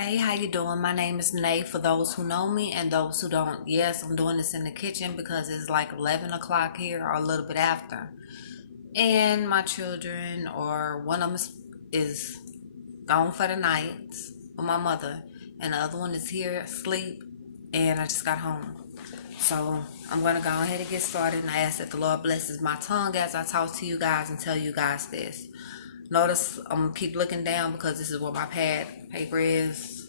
Hey, how you doing? My name is Nay for those who know me and those who don't. Yes, I'm doing this in the kitchen because it's like 11 o'clock here or a little bit after. And my children or one of them is gone for the night with my mother and the other one is here asleep and I just got home. So I'm going to go ahead and get started and I ask that the Lord blesses my tongue as I talk to you guys and tell you guys this. Notice I'm going to keep looking down because this is what my pad paper is.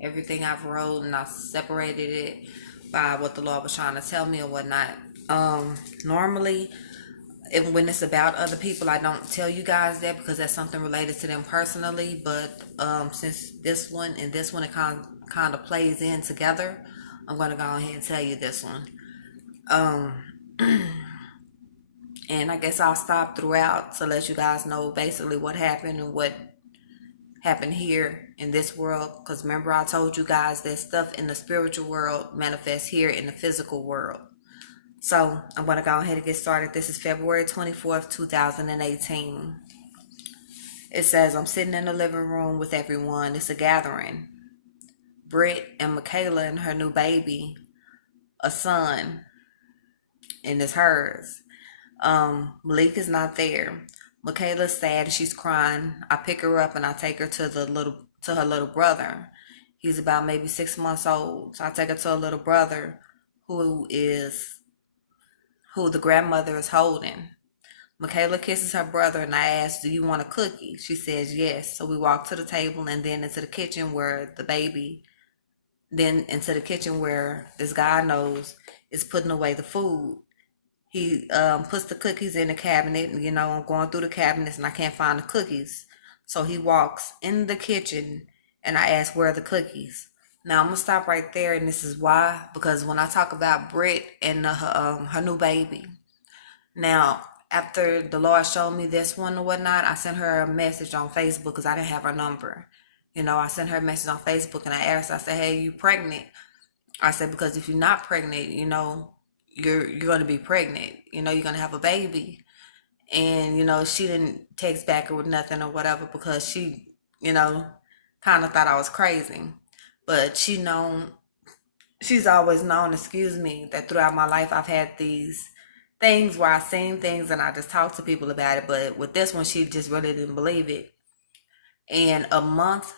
Everything I've wrote and I separated it by what the Lord was trying to tell me or whatnot. Normally, when it's about other people, I don't tell you guys that because that's something related to them personally. But since this one and this one, it kind of plays in together, I'm going to go ahead and tell you this one. Um, and I guess I'll stop throughout to let you guys know basically what happened and what happened here in this world, because remember I told you guys that stuff in the spiritual world manifests here in the physical world. So I'm going to go ahead and get started. This is February 24th 2018. It says, I'm sitting in the living room with everyone. It's a gathering. Britt and Michaela and her new baby, a son, and it's hers. Malik is not there. Michaela's sad and she's crying. I pick her up and I take her to her little brother. He's about maybe 6 months old. So I take her to a little brother who the grandmother is holding. Michaela kisses her brother and I ask, do you want a cookie? She says yes. So we walk to the table and then into the kitchen where this guy knows is putting away the food. He puts the cookies in the cabinet, and I'm going through the cabinets and I can't find the cookies. So he walks in the kitchen and I ask, where are the cookies? Now I'm gonna stop right there, and this is why, because when I talk about Britt and her new baby, now after the Lord showed me this one or whatnot, I sent her a message on Facebook because I didn't have her number. I sent her a message on Facebook and I asked her, I said, hey, you pregnant? I said, because if you're not pregnant, you're going to be pregnant. You're going to have a baby. And, she didn't text back or nothing or whatever because she, kind of thought I was crazy. But she's always known, that throughout my life I've had these things where I've seen things and I just talk to people about it. But with this one, she just really didn't believe it. And a month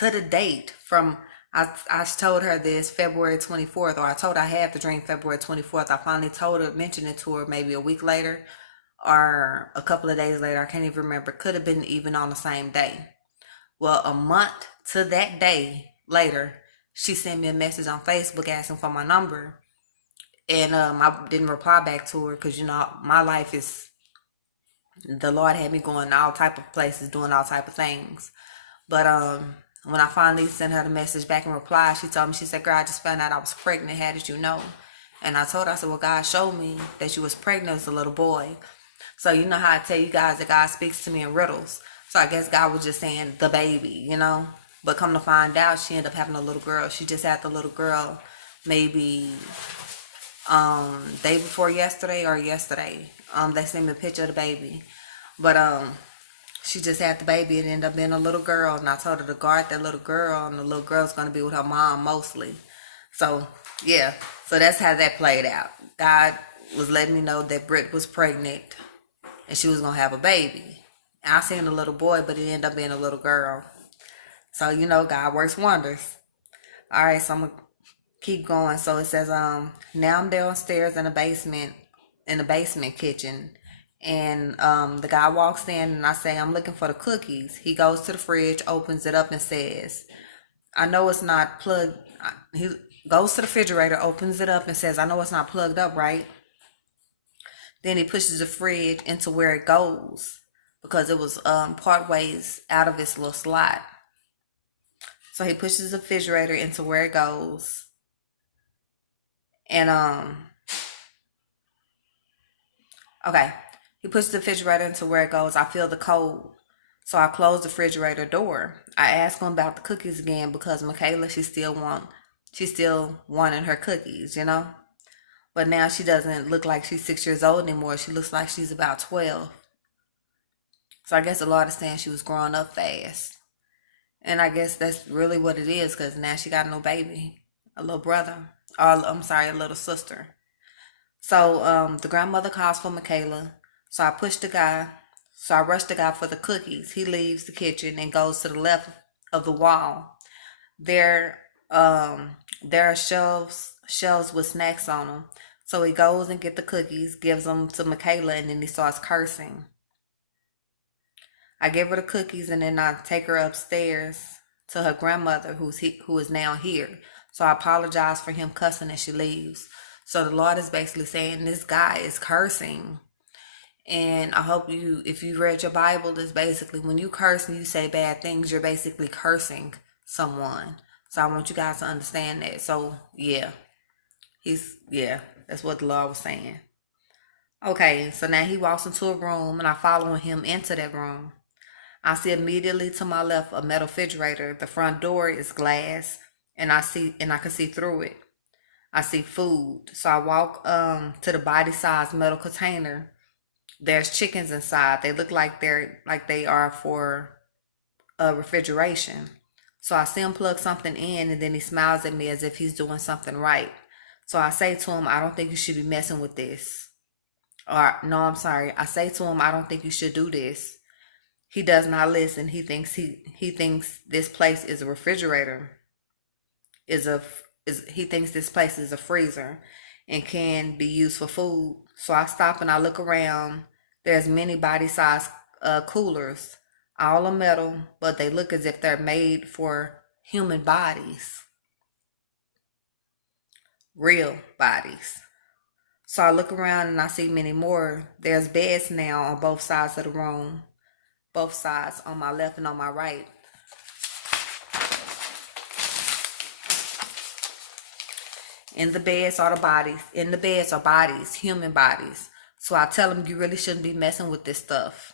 to the date from I told her this February 24th, or I told her I had the dream February 24th. I finally mentioned it to her maybe a week later or a couple of days later. I can't even remember. Could have been even on the same day. Well, a month to that day later, she sent me a message on Facebook asking for my number. And I didn't reply back to her because, my life is, the Lord had me going all type of places, doing all type of things. But when I finally sent her the message back in reply, she told me, she said, girl, I just found out I was pregnant. How did you know? And I told her, I said, well, God showed me that you was pregnant as a little boy. So you know how I tell you guys that God speaks to me in riddles. So I guess God was just saying the baby, But come to find out, she ended up having a little girl. She just had the little girl maybe day before yesterday or yesterday. They sent me a picture of the baby. But she just had the baby and ended up being a little girl. And I told her to guard that little girl, and the little girl's going to be with her mom mostly. So, yeah. So that's how that played out. God was letting me know that Britt was pregnant and she was going to have a baby. And I seen a little boy, but it ended up being a little girl. So, God works wonders. All right, so I'm going to keep going. So it says, now I'm downstairs in the basement kitchen. And the guy walks in and I say, I'm looking for the cookies. He goes to the fridge, opens it up and says, I know it's not plugged. He goes to the refrigerator, opens it up and says, I know it's not plugged up, right? Then he pushes the fridge into where it goes because it was part ways out of its little slot. So he pushes the refrigerator into where it goes. And okay. He pushes the refrigerator into where it goes. I feel the cold. So I close the refrigerator door. I ask him about the cookies again because Michaela, she's still wanting her cookies, But now she doesn't look like she's 6 years old anymore. She looks like she's about 12. So I guess the Lord is saying she was growing up fast. And I guess that's really what it is, because now she got no baby, a little brother, or I'm sorry, a little sister. So the grandmother calls for Michaela. So I push the guy. So I rush the guy for the cookies. He leaves the kitchen and goes to the left of the wall. There, there are shelves with snacks on them. So he goes and get the cookies, gives them to Michaela, and then he starts cursing. I give her the cookies, and then I take her upstairs to her grandmother, who is now here. So I apologize for him cussing as she leaves. So the Lord is basically saying this guy is cursing. And I hope if you read your Bible, it's basically when you curse and you say bad things, you're basically cursing someone. So I want you guys to understand that. So yeah, that's what the Lord was saying. Okay, so now he walks into a room and I follow him into that room. I see immediately to my left a metal refrigerator. The front door is glass, and I can see through it. I see food. So I walk to the body size metal container. There's chickens inside. They look like they are for refrigeration. So I see him plug something in, and then he smiles at me as if he's doing something right. So I say to him, I don't think you should be messing with this. Or no, I'm sorry. I say to him, I don't think you should do this. He does not listen. He thinks this place is a refrigerator. He thinks this place is a freezer and can be used for food. So I stop and I look around. There's many body size coolers. All are metal, but they look as if they're made for human bodies. Real bodies. So I look around and I see many more. There's beds now on both sides of the room. Both sides, on my left and on my right. In the beds are bodies, human bodies. So I tell them, you really shouldn't be messing with this stuff.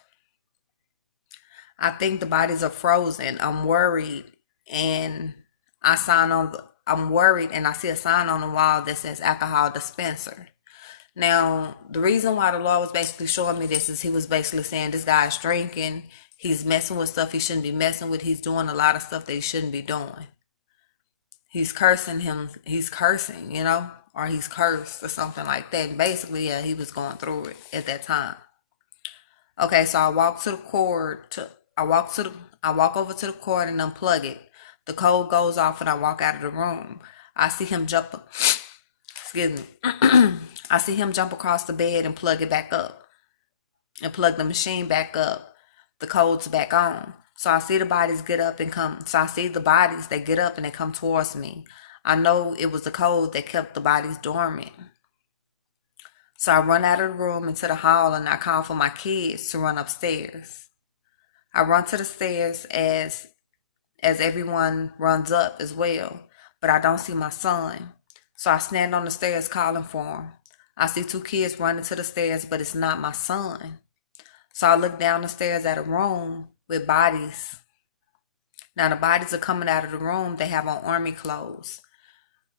I think the bodies are frozen. I'm worried, and I'm worried, and I see a sign on the wall that says alcohol dispenser. Now, the reason why the Lord was basically showing me this is he was basically saying this guy is drinking. He's messing with stuff he shouldn't be messing with. He's doing a lot of stuff that he shouldn't be doing. He's cursing him. He's cursing, or he's cursed or something like that. And basically, yeah, he was going through it at that time. Okay, so I walk to the cord. I walk over to the cord and unplug it. The code goes off and I walk out of the room. I see him jump. Excuse me. I see him jump across the bed and plug it back up. And plug the machine back up. The code's back on. So I see the bodies get up and come. So I see the bodies, they get up and they come towards me. I know it was the code that kept the bodies dormant. So I run out of the room into the hall and I call for my kids to run upstairs. I run to the stairs as everyone runs up as well. But I don't see my son. So I stand on the stairs calling for him. I see two kids running to the stairs, but it's not my son. So I look down the stairs at a room with bodies. Now the bodies are coming out of the room. They have on army clothes.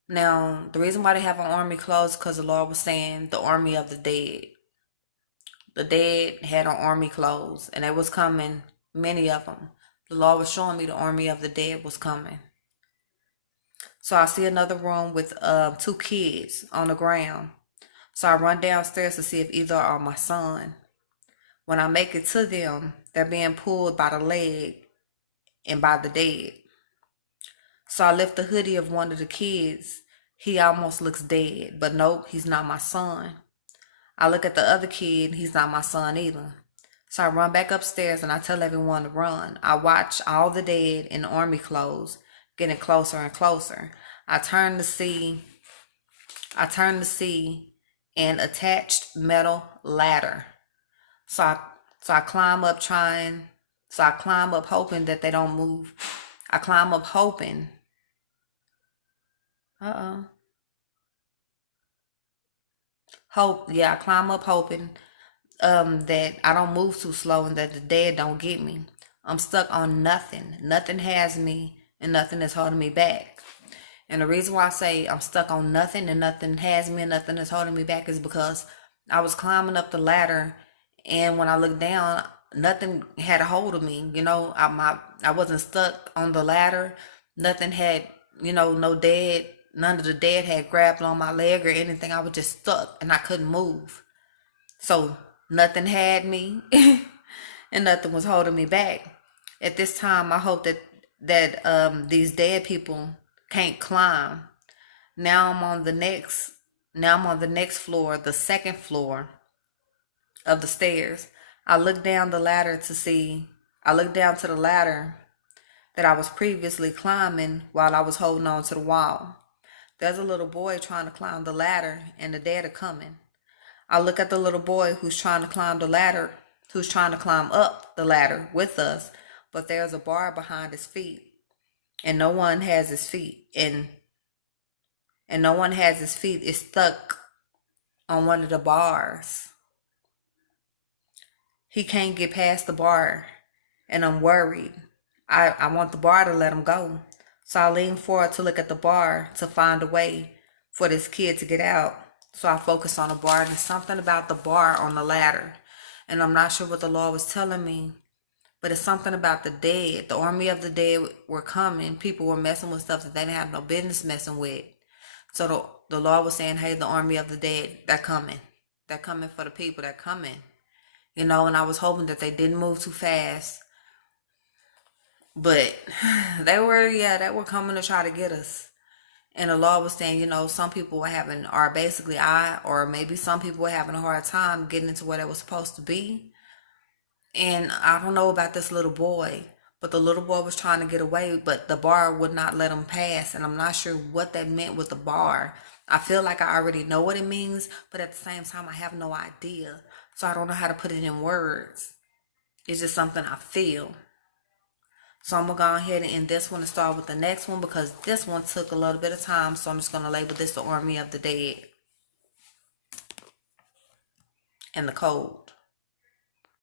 Now, the reason why they have on army clothes because the Lord was saying the army of the dead. The dead had on army clothes, and it was coming, many of them. The Lord was showing me the army of the dead was coming. So I see another room with two kids on the ground. So I run downstairs to see if either are my son. When I make it to them, they're being pulled by the leg and by the dead. So I lift the hoodie of one of the kids. He almost looks dead, but nope, he's not my son. I look at the other kid, he's not my son either. So I run back upstairs and I tell everyone to run. I watch all the dead in army clothes getting closer and closer. I turn to see an attached metal ladder. So I climb up hoping that they don't move. I climb up hoping. I climb up hoping that I don't move too slow and that the dead don't get me. I'm stuck on nothing. Nothing has me and nothing is holding me back. And the reason why I say I'm stuck on nothing and nothing has me and nothing is holding me back is because I was climbing up the ladder, and when I looked down, nothing had a hold of me. I wasn't stuck on the ladder. Nothing had, none of the dead had grabbed on my leg or anything. I was just stuck and I couldn't move. So nothing had me and nothing was holding me back. At this time, I hope that these dead people can't climb. Now I'm on the next now I'm on the next floor, the second floor of the stairs. I look down the ladder to see I look down to the ladder that I was previously climbing while I was holding on to the wall. There's a little boy trying to climb the ladder and the dead are coming. I look at the little boy who's trying to climb the ladder, who's trying to climb up the ladder with us, but there's a bar behind his feet and no one has his feet and no one has his feet. It's stuck on one of the bars. He can't get past the bar and I'm worried. I want the bar to let him go. So I lean forward to look at the bar to find a way for this kid to get out. So I focus on the bar and there's something about the bar on the ladder. And I'm not sure what the Lord was telling me, but it's something about the dead. The army of the dead were coming. People were messing with stuff that they didn't have no business messing with. So the Lord was saying, hey, the army of the dead, they're coming. They're coming for the people. They're coming. And I was hoping that they didn't move too fast. But they were coming to try to get us. And the Lord was saying, some people or maybe some people were having a hard time getting into where they were supposed to be. And I don't know about this little boy, but the little boy was trying to get away, but the bar would not let him pass. And I'm not sure what that meant with the bar. I feel like I already know what it means, but at the same time, I have no idea. So I don't know how to put it in words. It's just something I feel. So I'm going to go ahead and end this one and start with the next one because this one took a little bit of time. So I'm just going to label this the Army of the Dead and the Code.